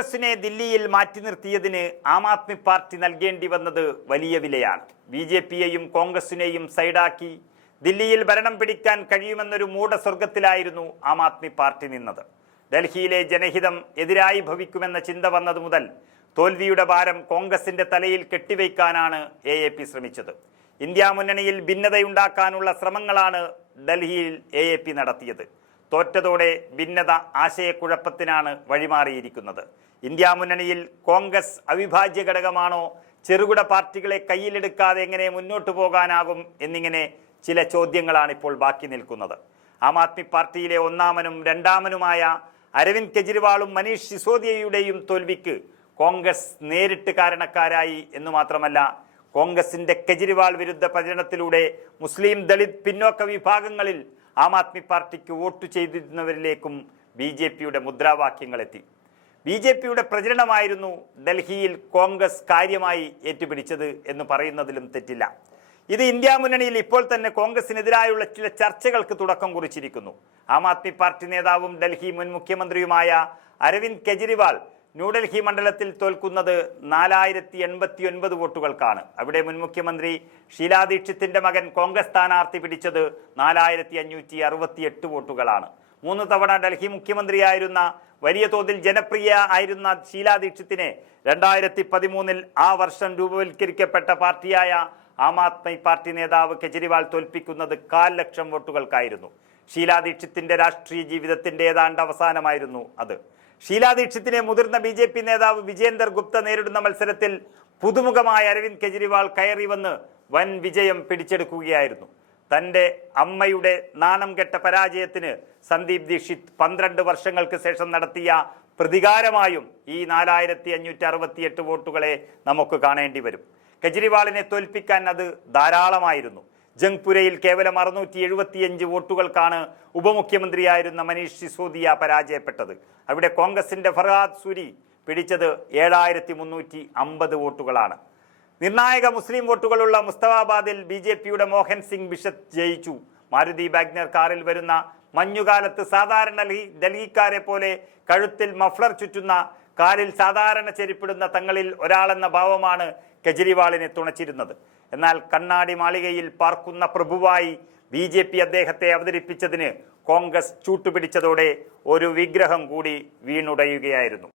കോൺഗ്രസിനെ ദില്ലിയിൽ മാറ്റി നിർത്തിയതിന് ആം ആദ്മി പാർട്ടി നൽകേണ്ടി വന്നത് വലിയ വിലയാണ്. ബി.ജെ.പിയെയും കോൺഗ്രസിനെയും സൈഡാക്കി ദില്ലിയിൽ ഭരണം പിടിക്കാൻ കഴിയുമെന്നൊരു മൂഢസ്വർഗത്തിലായിരുന്നു ആം ആദ്മി പാർട്ടി നിന്നത്. ഡൽഹിയിലെ ജനഹിതം എതിരായി ഭവിക്കുമെന്ന ചിന്ത വന്നതു മുതൽ തോൽവിയുടെ ഭാരം കോൺഗ്രസിന്റെ തലയിൽ കെട്ടിവയ്ക്കാനാണ് AAP ശ്രമിച്ചത്. ഇന്ത്യ മുന്നണിയിൽ ഭിന്നതയുണ്ടാക്കാനുള്ള ശ്രമങ്ങളാണ് ഡൽഹിയിൽ AAP നടത്തിയത്. തോറ്റതോടെ ഭിന്നത ആശയക്കുഴപ്പത്തിനാണ് വഴിമാറിയിരിക്കുന്നത്. ഇന്ത്യ മുന്നണിയിൽ കോൺഗ്രസ് അവിഭാജ്യ ഘടകമാണോ? ചെറുകിട പാർട്ടികളെ കയ്യിലെടുക്കാതെ എങ്ങനെ മുന്നോട്ടു പോകാനാകും എന്നിങ്ങനെ ചില ചോദ്യങ്ങളാണ് ഇപ്പോൾ ബാക്കി നിൽക്കുന്നത്. ആം ആദ്മി പാർട്ടിയിലെ ഒന്നാമനും രണ്ടാമനുമായ അരവിന്ദ് കെജ്രിവാളും മനീഷ് സിസോദിയയുടെയും തോൽവിക്ക് കോൺഗ്രസ് നേരിട്ട് കാരണക്കാരായി എന്ന് മാത്രമല്ല, കോൺഗ്രസിന്റെ കെജ്രിവാൾ വിരുദ്ധ പ്രചരണത്തിലൂടെ മുസ്ലിം ദളിത് പിന്നോക്ക വിഭാഗങ്ങളിൽ ആം ആദ്മി പാർട്ടിക്ക് വോട്ട് ചെയ്തിരുന്നവരിലേക്കും ബി.ജെ.പിയുടെ മുദ്രാവാക്യങ്ങളെത്തി. ബി.ജെ.പിയുടെ പ്രചരണമായിരുന്നു ഡൽഹിയിൽ കോൺഗ്രസ് കാര്യമായി ഏറ്റുപിടിച്ചത് എന്ന് പറയുന്നതിലും തെറ്റില്ല. ഇത് ഇന്ത്യ മുന്നണിയിൽ ഇപ്പോൾ തന്നെ കോൺഗ്രസിനെതിരായുള്ള ചില ചർച്ചകൾക്ക് തുടക്കം കുറിച്ചിരിക്കുന്നു. ആം ആദ്മി പാർട്ടി നേതാവും ഡൽഹി മുൻ മുഖ്യമന്ത്രിയുമായ അരവിന്ദ് കെജ്രിവാൾ ന്യൂഡൽഹി മണ്ഡലത്തിൽ തോൽക്കുന്നത് 4089 വോട്ടുകൾക്കാണ്. അവിടെ മുൻ മുഖ്യമന്ത്രി ഷീലാ ദീക്ഷിത്തിന്റെ മകൻ കോൺഗ്രസ് സ്ഥാനാർത്ഥി പിടിച്ചത് 4568 വോട്ടുകളാണ്. 3 തവണ ഡൽഹി മുഖ്യമന്ത്രിയായിരുന്ന വലിയ തോതിൽ ജനപ്രിയ ആയിരുന്ന ഷീലാ ദീക്ഷിത്തിനെ 2013 ആ വർഷം രൂപവൽക്കരിക്കപ്പെട്ട പാർട്ടിയായ ആം ആദ്മി പാർട്ടി നേതാവ് കെജ്രിവാൾ തോൽപ്പിക്കുന്നത് 1.25 ലക്ഷം വോട്ടുകൾക്കായിരുന്നു. ഷീലാ ദീക്ഷിത്തിന്റെ രാഷ്ട്രീയ ജീവിതത്തിന്റെ ഏതാണ്ട് അവസാനമായിരുന്നു അത്. ഷീലാ ദീക്ഷിത്തിനെ മുതിർന്ന ബി.ജെ.പി നേതാവ് വിജേന്ദർ ഗുപ്ത നേരിടുന്ന മത്സരത്തിൽ പുതുമുഖമായ അരവിന്ദ് കെജ്രിവാൾ കയറി വന്ന് വൻ വിജയം പിടിച്ചെടുക്കുകയായിരുന്നു. തൻ്റെ അമ്മയുടെ നാണം കെട്ട പരാജയത്തിന് സന്ദീപ് ദീക്ഷിത് 12 വർഷങ്ങൾക്ക് ശേഷം നടത്തിയ പ്രതികാരമായും ഈ 4568 വോട്ടുകളെ നമുക്ക് കാണേണ്ടി വരും. കെജ്രിവാളിനെ തോൽപ്പിക്കാൻ അത് ധാരാളമായിരുന്നു. ജംഗ്പുരയിൽ കേവലം 675 വോട്ടുകൾക്കാണ് ഉപമുഖ്യമന്ത്രിയായിരുന്ന മനീഷ് സിസോദിയ പരാജയപ്പെട്ടത്. അവിടെ കോൺഗ്രസിന്റെ ഫർഹാദ് സൂരി പിടിച്ചത് 7350 വോട്ടുകളാണ്. നിർണായക മുസ്ലിം വോട്ടുകളുള്ള മുസ്തഫാബാദിൽ ബി.ജെ.പിയുടെ മോഹൻ സിംഗ് ബിഷപ്പ് ജയിച്ചു. മാരുതി ബാഗ്നർ കാറിൽ വരുന്ന മഞ്ഞുകാലത്ത് സാധാരണ ഡൽഹിക്കാരെ പോലെ കഴുത്തിൽ മഫ്ലർ ചുറ്റുന്ന, കാലിൽ സാധാരണ ചെരിപ്പിടുന്ന തങ്ങളിൽ ഒരാളെന്ന ഭാവമാണ് കെജ്രിവാളിനെ തുണച്ചിരുന്നത്. എന്നാൽ കണ്ണാടി മാളികയിൽ പാർക്കുന്ന പ്രഭുവായി ബി.ജെ.പി അദ്ദേഹത്തെ അവതരിപ്പിച്ചതിന് കോൺഗ്രസ് ചൂട്ടുപിടിച്ചതോടെ ഒരു വിഗ്രഹം കൂടി വീണുടയുകയായിരുന്നു.